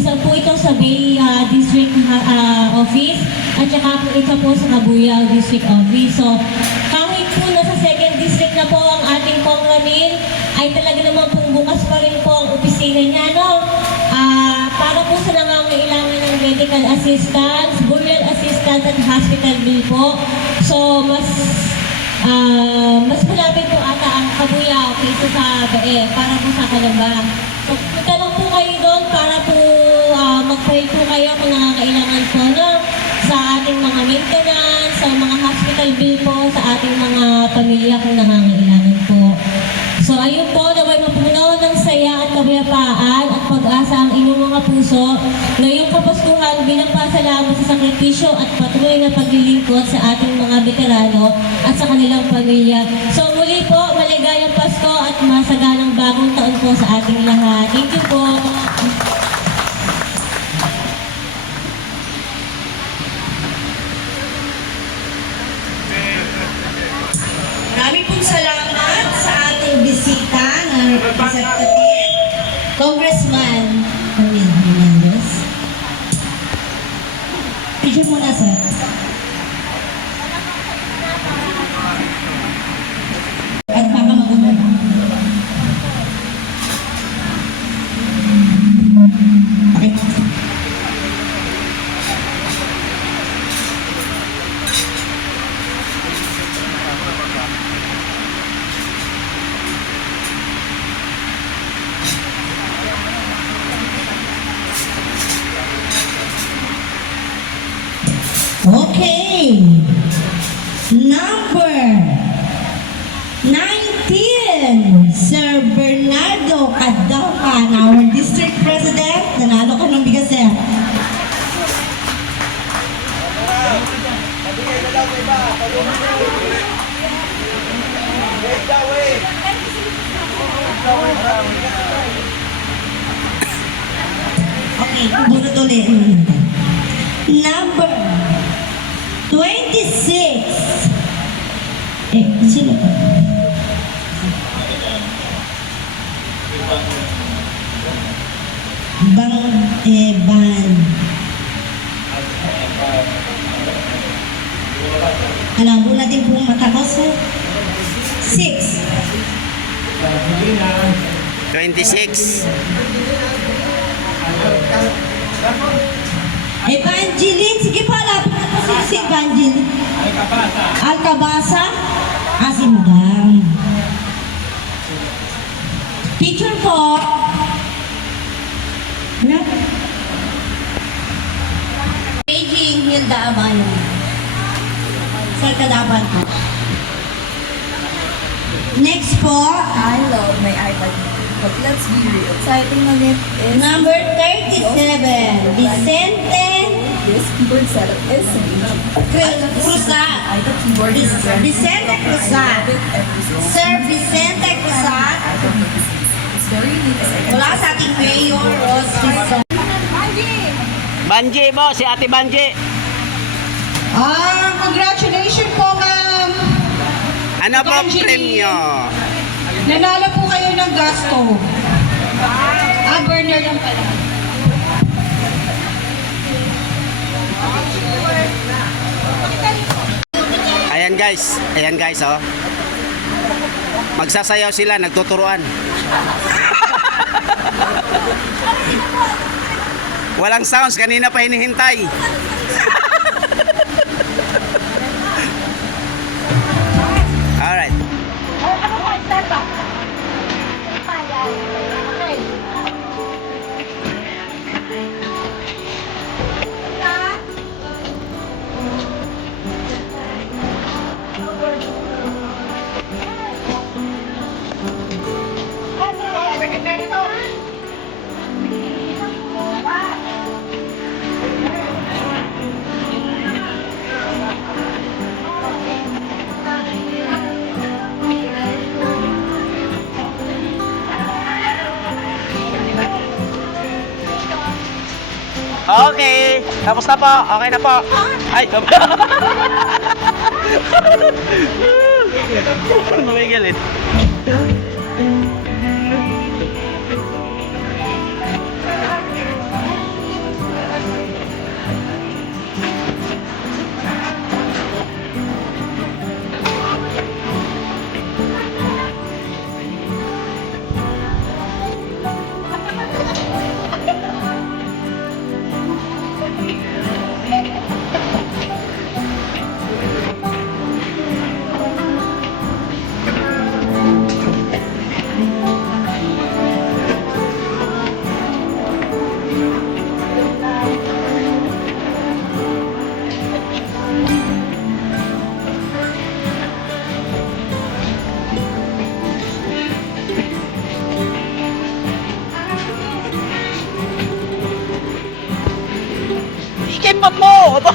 Isa po ito sa Bay District Office at saka po ito po sa Cabuyao District Office. So, kahit po nasa 2nd District na po ang ating Congramin, ay talaga naman pong bukas pa rin po ang opisina niya, no? Para po sa nangangailangan ng medical assistance, burial assistance at hospital bill po. So, mas malapit po ata ang Cabuyao kaysa sa Bae, para po sa Calamba. So, punta lang po kayo doon para po mag-file po kayo kung nangangailangan po, no? Sa ating mga maintenance, sa mga hospital bill po, sa ating mga pamilya kung nangangailangan po. So, ayun po, naway mapuno ng saya at kapayapaan at pag-asa ang inyong mga puso ngayong Kapaskuhan bilang pasalamat sa sakripisyo at patuloy na paglilingkod sa ating mga veterano at sa kanilang pamilya. So, muli po, maligayang Pasko at masaganang bagong taon po sa ating lahat. Thank you po. Maraming pong salamat sa ating bisita ng representative, Congressman Camille Hernandez. Picture muna, sir. At baka mag-umay. Okay. Okay, number 19, Sir Bernardo Cadapan, our district president. Nanalo ka ng bigas, sir. Okay, bunot ulit. Number 26. Sino to? Eban. Alam po natin pong matakos. 6. 26. Evangeline, sige pa, lapit na po si Evangeline. Alcabasa. Si Madam. Picture po. Beijing, Hilda Abano. Sir Cadapan po. Next po. I love my iPad, but let's be real. Exciting on it is Number 37, Vicente this keyboard setup is Cruzat. the keyboard is Vicente Cruzat. Sir Vicente Cruzat. It's very unique as I can Mula sa ating Mayor Rose Rizal. Banji po, si Ate Banji. Congratulations po, ma'am. Ano po Banji. premyo? Nanalo po kayo ng gasto. Burner lang pala. Ayan guys, oh. Magsasayaw sila, nagtuturuan. Walang sounds, kanina pa hinihintay. Alright. Okay, tapos na po. Okay na po. Ay, Namigil eh. Aba.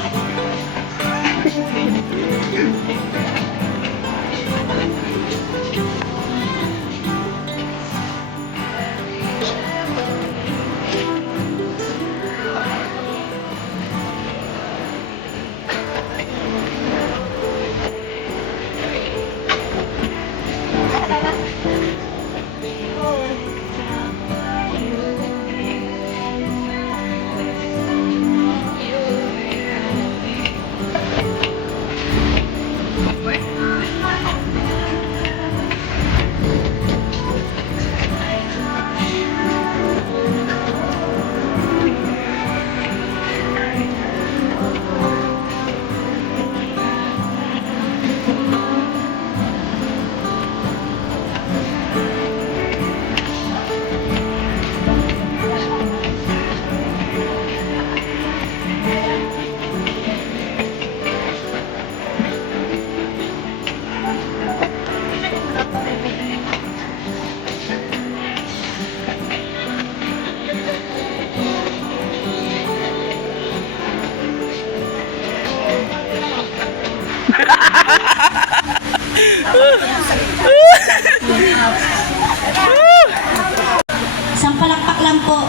Isang palakpak lang po.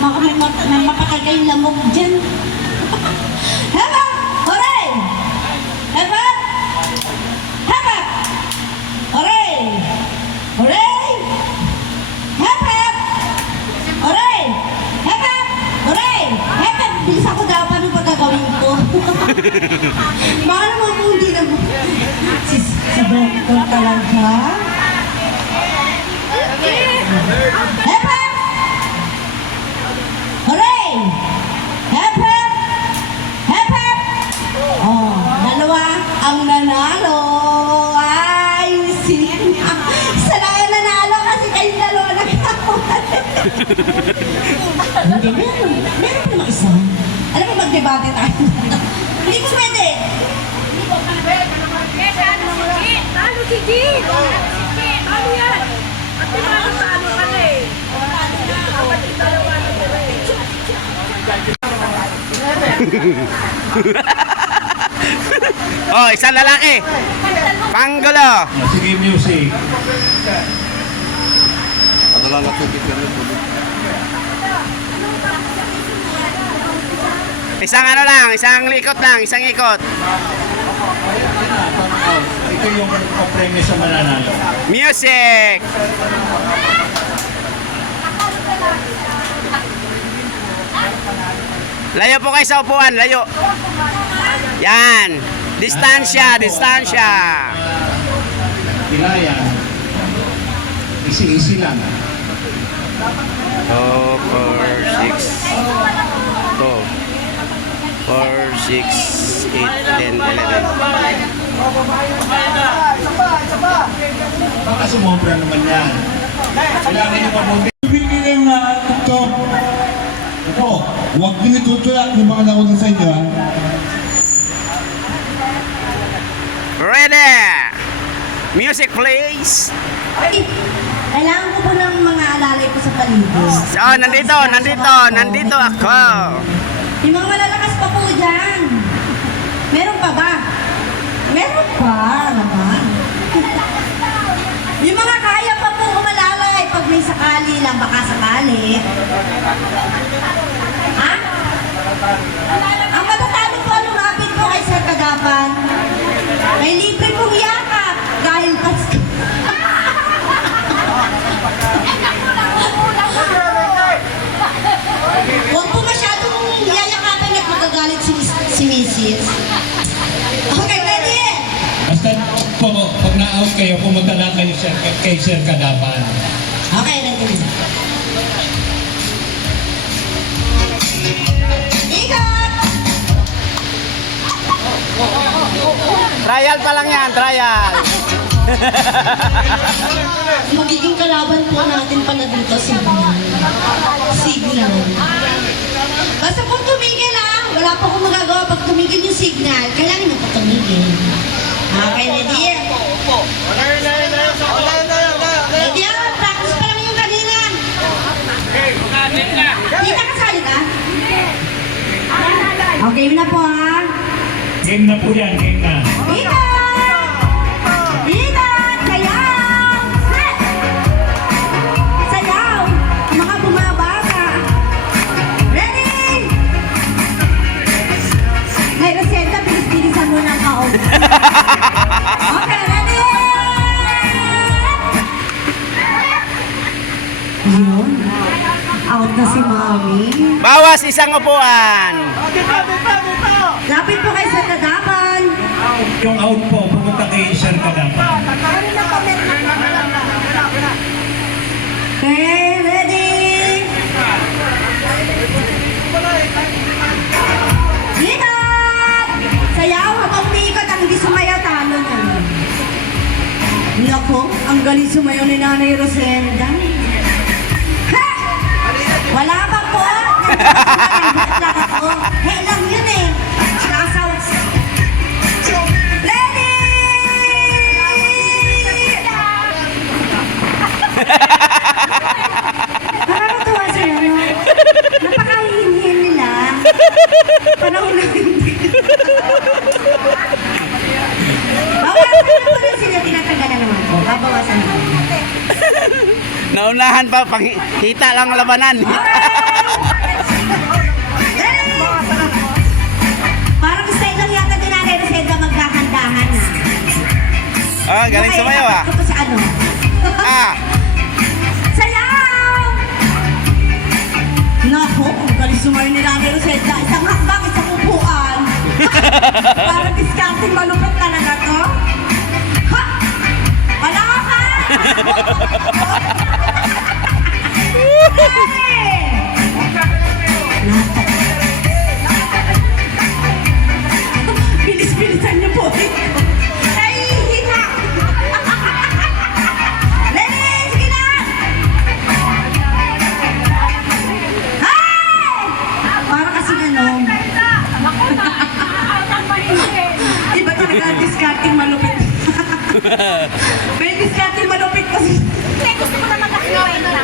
Baka may mapatay kayong lamok dyan. Haba! Hooray! Haba! Haba! Hooray! Hooray! Haba! Hooray! Haba! Hooray! Haba! Bilis ako daw paano pagkagawin ko. Baka naman kung hindi na si Doktor talaga. Hep hep! Hooray! Hep hep! Hep hep! Oh, dalawa ang nanalo. Ay, isa lang ang nanalo kasi kayong dalawa nagkakawan. Hindi, meron pa naman isa. Alam mo, mag-debate tayo. Hindi ko pwede. Talo si G! Talo yan! At di ba talo ka na eh? Dapat yung dalawa na sila eh. Oh, isang lalaki. Panggulo. Sige, music. Isang ano lang, isang ikot lang, isang ikot. Ito yung premyo sa mananalo. Music! Layo po kayo sa upuan, layo. Yan. Distansya, distansya. Bilayan. Easy lang. 2, 4, 6. 2, 4, 6, 8, 10, 11. Baka sumobra naman yan. Kailangan nyo pabuti. Bibigyan ng TikTok. Ito, huwag din itutulak yung mga nakunan sa inyo, ha? Ready! Music please! Ay, kailangan ko po ng mga alalay ko sa paligid. So, nandito ako. Yung mga malalakas pa po dyan. Meron pa ba? Meron pa naman. Yung mga kaya pa po umalalay pag may sakali lang, baka sakali. Ha? Ang matatalo po, lumapit po kay Sir Kadapan. May libre pong yakap dahil Pasko. Huwag po masyadong yayakapan at magagalit si Mrs. Okay, ready? Basta po, pag na-out kayo, pumunta lang kayo kay Sir Kadapan. Okay, ready. Ikot! Trial pa lang yan, trial. Magiging kalaban po natin pala dito, Signal. Signal. Basta kung tumigil lang, wala pa akong magagawa pag tumigil yung signal. Kailangan nyo pa tumigil. Okay, ready? Ready? Practice pa lang yung kanina. Hindi nakasali ka? Okay na po ha. Game na po yan, game na. Ingat! Ingat! Sayaw! Sayaw! Mga bumabata. Ready? May resenta, bilis-bilisan mo ng kaon. Okay, ready? Yun. Out na si Mami. Bawas isang upuan. Lapit po kayo sa kadapan. Yung out po, pumunta kay Sir Kadapan. Okay, ready? Ingat! Sayaw habang umiikot ang hindi sumayaw, talo niya. Nako, ang galing sumayaw ni Nanay Rosenda. Ha! Wala pa po. Nagkakasama ako. Hey lang yun eh. Nakasaw. Ready! Nakakatuwa sa'yo, no? Napakahihinhin nila. Panahon na hindi. Bawasan na po rin sila, tinatagalan naman po. Babawasan na. Naunahan pa, kita lang labanan. Parang style lang yata din Nanay Rosenda magkakandahan ha. Oh, galing sumayaw ah. Ito sa ano? Ah, Sayaw! Naku, ang galing sumayaw ni Nanay Rosenda. Isang hakbang, isang upuan. Parang discounting malupit talaga to. Ha! Wala ka pa! Bilis-bilisan niyo po. Nahihina. Ready? Sige na! Hey! Para kasi ano, iba talaga ang discarding malupit. May discarding malupit kasi. Gusto mo naman nakikita na.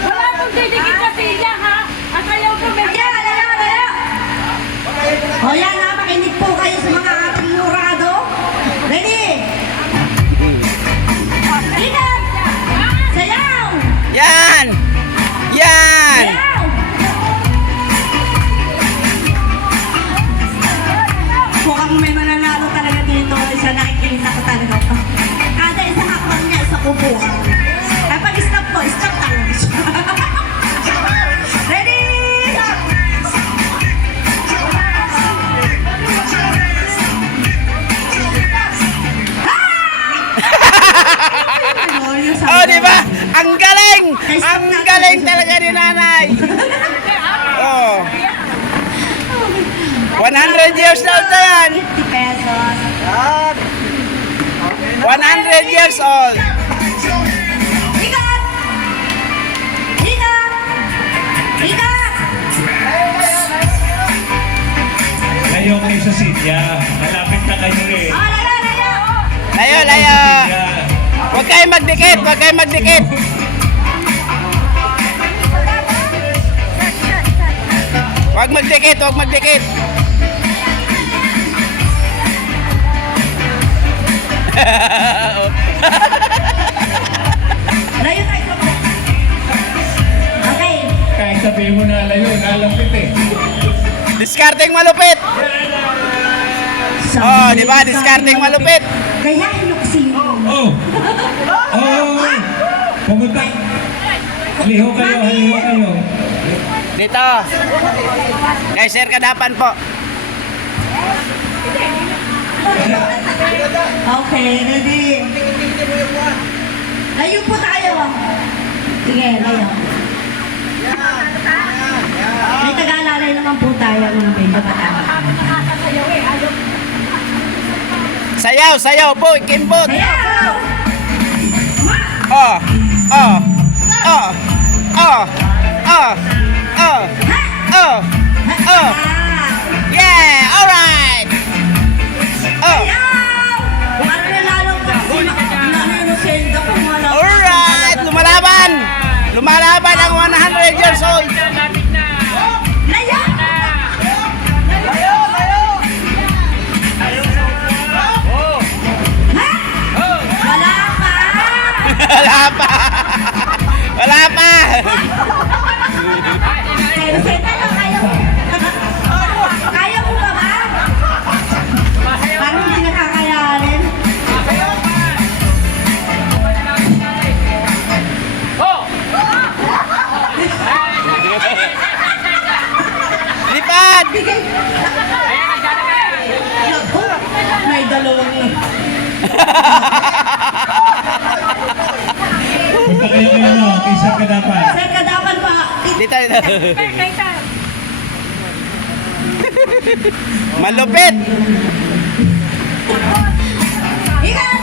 Wala pong didikit sa silya, ha? At ayaw ko may... O yan ha, makinig po kayo sa mga ating murado. Ready? Ingat! Sayaw! yan! Yan! Sayaw! Mukhang may mananalo talaga dito. Isa nakikita ko talaga pa. Kada isang hakbang niya, isa kubuhan. Kapag stop po, stop talaga siya. Ready? Oh, di ba? Ang galing! Ang galing talaga ni Nanay. Oh. 100 years old na yan. 50 pesos. 100 years old. Ingat! Ingat! Ingat! Layo kayo sa Silya. Malapit na kayo eh. Ah, layo, layo! Layo, layo. Silya. Huwag kayong magdikit, huwag kayong magdikit. Huwag magdikit, huwag magdikit. Layo tayo. Okay. Kahit sabihin mo na layo, nalapit eh. Discarding malupit. Oh, di ba? Discarding malupit. Gayahin nyo kasi yun. Oh! Oh! Pumunta. Liho kayo, liho kayo. Dito. Kay Sir Kadapan po. Okay, ready? Layo po tayo. Sige, layo. May taga-alalay naman po tayo mga pinagpapatawa. Sayaw, sayaw po, kimbot. Sayaw! Oh, oh, oh, oh, oh, oh, oh, oh. Yeah, alright. Oh, Kung ano na lalo ka si Nanay Rosenda kung wala. alright. Lumalaban. Lumalaban ang 100 years old. agad. Naku, may dalawang Punta kayo kay Sir Kadapan. Sir, kadapan pa. Dito. Malupit. Ingat!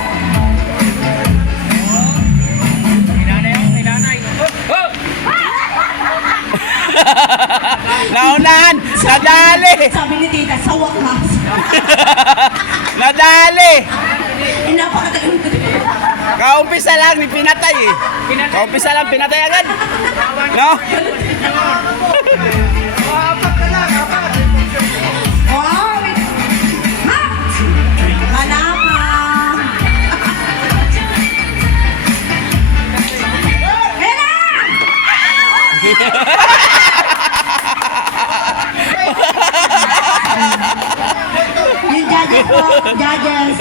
Naunahan. Nadali. Sabi ni tita, sa wakas. Nadali. Napakatagal ko. Kaumpisa lang, ni pinatay eh. Kaumpisa lang, pinatay agad. No? Wow! Ha? Malama! Ayan na! Yung judges po, judges.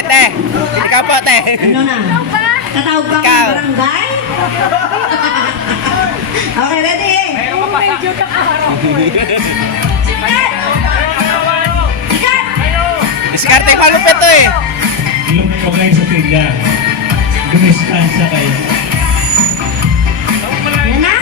Te. Ikaw po, te. Ano na? Tatawag ba Ikaw. ng barangay? Okay, ready? Ikat! Diskarte malupit to eh. Lumipag lang sa tilya. Dumistansya kayo. Yan na!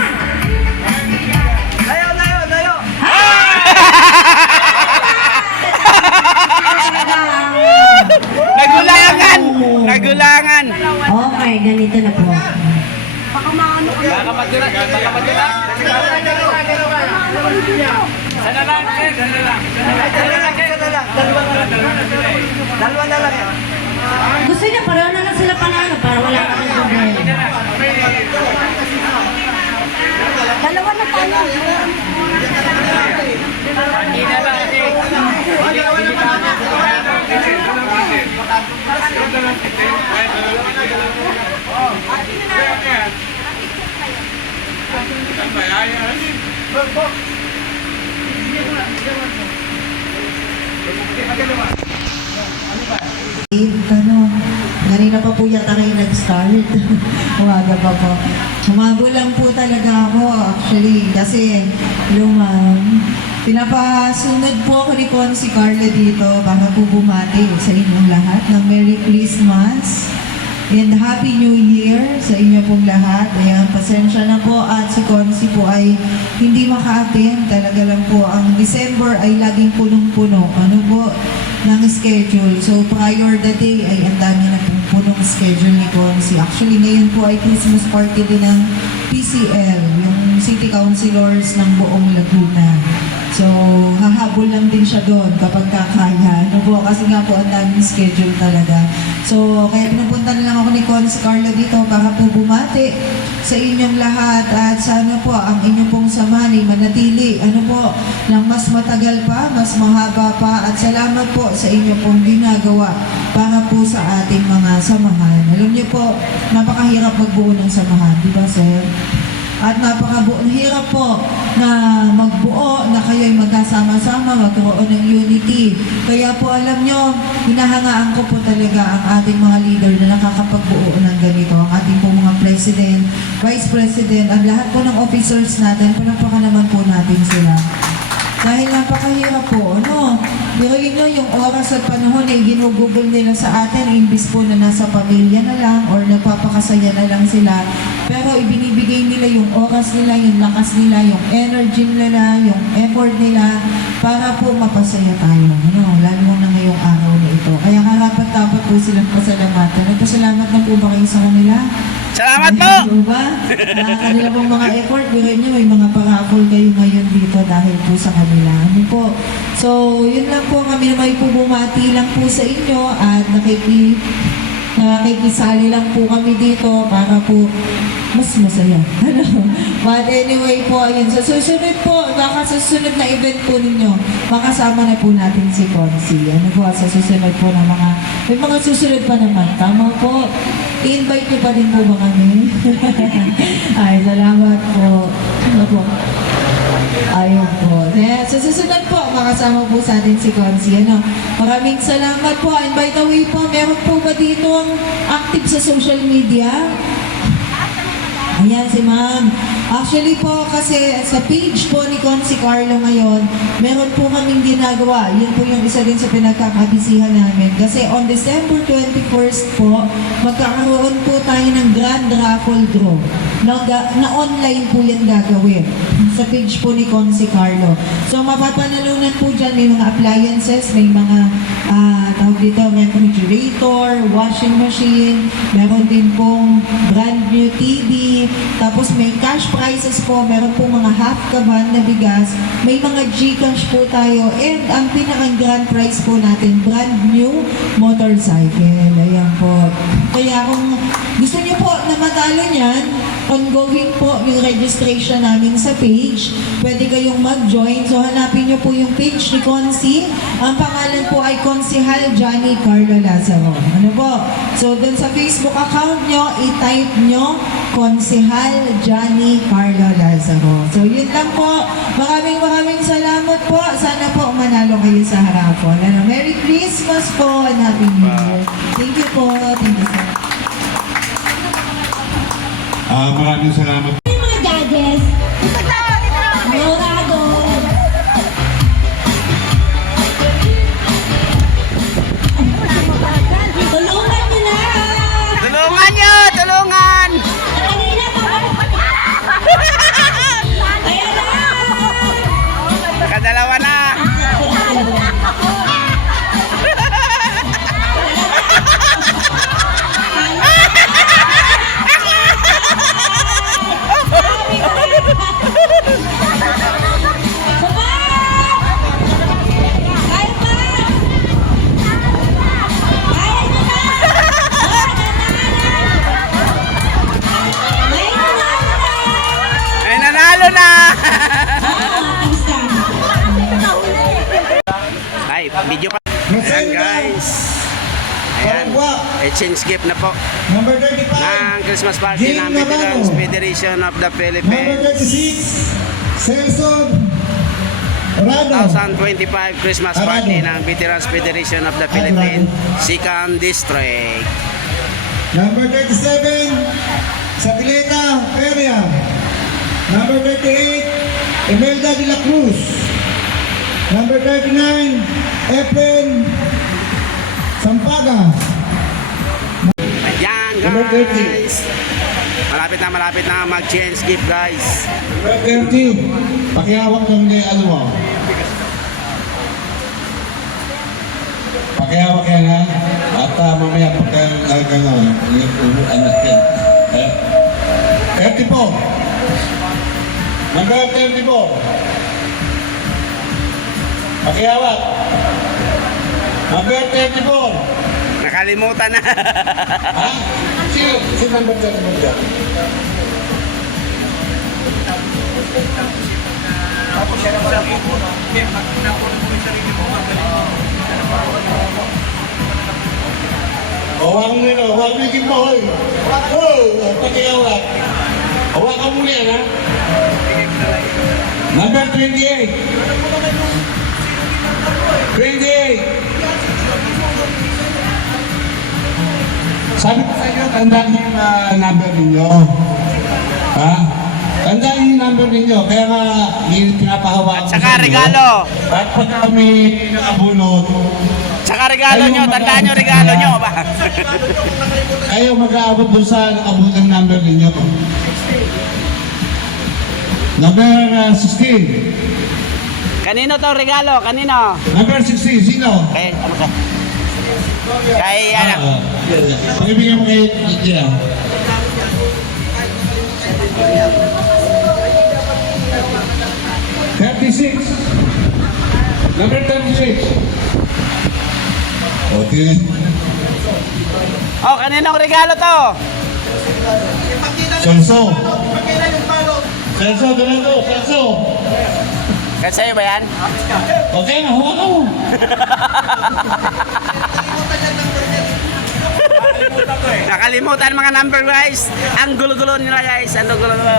Nagulangan. Nagulangan. Okay, ganito na po. Gusto niya, pareho na lang sila panalo para wala ka ng problema. Dalawa na tayo. Ano, kanina pa po yata kayo nag-start. Umaga pa po. Humabol lang po talaga ako actually kasi lumang. Pinapasunod po ako ni Consi Carla dito para po bumati sa inyong lahat ng Merry Christmas and Happy New Year sa inyo pong lahat. Ayan, pasensya na po at si Consi po ay hindi maka-attend. Talaga lang po ang December ay laging punong-puno. Ano po? Ng schedule. So, prior the day ay ang dami na pong punong schedule ni Consi. Actually, ngayon po ay Christmas party din ng PCL, yung City Councilors ng buong Laguna. So, hahabol lang din siya doon kapag kakaya. Ano po, kasi nga po ang daming schedule talaga. So, kaya pinupunta na lang ako ni Consi Carlo dito para po bumati sa inyong lahat at sana po ang inyong pong samahan ay manatili. Ano po, ng mas matagal pa, mas mahaba pa at salamat po sa inyo pong ginagawa para po sa ating mga samahan. Alam niyo po, napakahirap magbuo ng samahan, di ba sir? At napakahirap po na magbuo, na kayo'y magkasama-sama, magkaroon ng unity. Kaya po alam nyo, hinahangaan ko po talaga ang ating mga leader na nakakapagbuo ng ganito. Ang ating po mga president, vice president, ang lahat po ng officers natin, palakpakan naman po natin sila. Dahil napakahirap po, ano? Biruin nyo yung oras at panahon ay ginugugol nila sa atin, imbis po na nasa pamilya na lang or nagpapakasaya na lang sila. Pero ibinibigay nila yung oras nila, yung lakas nila, yung energy nila, yung effort nila para po mapasaya tayo. Ano? Lalo na ngayong araw na ito. Kaya karapat-dapat po silang pasalamatan. Nagpasalamat na po ba kayo sa kanila? Salamat po! Ano ba? Kanila pong mga effort, biruin nyo, may mga paraffol kayo ngayon dito dahil po sa kanila. Ano po? So, yun lang po kami na may bumati lang po sa inyo at nakikisali lang po kami dito para po mas masaya. Ano? But anyway po, ayun. Sa susunod po, baka sa susunod na event po ninyo, makasama na po natin si Consi. Ano po, sa susunod po na may mga susunod pa naman. Tama po. I-invite niyo pa rin po ba kami? Ay, salamat po. Ano po? Ayun po. Sa susunod po, makasama po sa atin si Consi. Ano? Maraming salamat po. And by the way po, meron po ba dito ang active sa social media? Ayan si ma'am. Actually po, kasi sa page po ni Consi Carlo ngayon, meron po kaming ginagawa. Yun po yung isa din sa pinagkakabisihan namin. Kasi on December 21st po, magkakaroon po tayo ng grand raffle draw na online po yan gagawin sa page po ni Consi Carlo. So mapapanalunan po dyan, may mga appliances, may mga tawag dito, refrigerator, washing machine, meron din pong brand new TV, tapos may cash prizes po, meron po mga half kaban na bigas, may mga Gcash po tayo, and ang pinakang grand prize po natin, brand new motorcycle. Ayan po. Kaya kung gusto niyo po na matalo niyan, ongoing po yung registration namin sa page. Pwede kayong mag-join. So, hanapin niyo po yung page ni Consi. Ang pangalan po ay Consihal Johnny Carlo Lazaro. Ano po? So, dun sa Facebook account niyo, i-type niyo Consihal Johnny Carlo Lazaro. So, yun lang po. Maraming salamat po. Sana po manalo kayo sa harapon. Ano? Merry Christmas po and Happy New Year. Thank you po. Thank you so much. Maraming salamat. Yung mga judges, Morado. Tulungan nyo na! Tulungan nyo! Tulungan! Kanina pa! Kaya na! Nakadalawa na. Ay, nanalo na! Ay, video pa. Ayan guys. Ayan. Exchange gift na po. Number 35. Ng Christmas party ng Veterans Federation of the Number Philippines. 36. Celson Rado. 2025 Christmas party ng Veterans Federation of the Philippines, 2nd District. Number 37. Satileta Peria. Number 38. Imelda de la Cruz. Number 39. Efren Sampaga. Ayan Number 30. guys. Malapit na mag-change gift guys. Number 30. Pakihawak lang niya ano mo. Pakihawak yan ha. At mamaya pagka gano'n, anak yan. 30 po. Number 30 po. Pakihawak. Number 30 po. Nakalimutan na. Ha? Si number 30 po dyan. Hawakan mo yun, hawakan mo yung boy. Oh, pakihawak. Hawakan mo yan, ha? Number 28. 28. Sabi ko sa inyo, tandaan niyo yung number ninyo. Ha? Tandaan niyo yung number ninyo. Kaya nga, yung pinapahawakan ko Tsaka sa inyo. regalo. At pag kami nakabunot, Tsaka regalo nyo. Tandaan nyo regalo nyo ba? kayo mag-aabot doon sa nakabunot number ninyo. Number 16. Kanino to regalo? Kanino? Number 16, sino? Kay, ano ka? Kay, ano? Pag-ibigyan mo kay Lydia. Number 36. Okay. Oh, kaninong regalo to? Celso. Celso, ganito. Celso. Kasi sa'yo ba yan? Okay na, huwag mo. Nakalimutan mga number guys. Ang gulo-gulo nila guys. Ang gulo-gulo.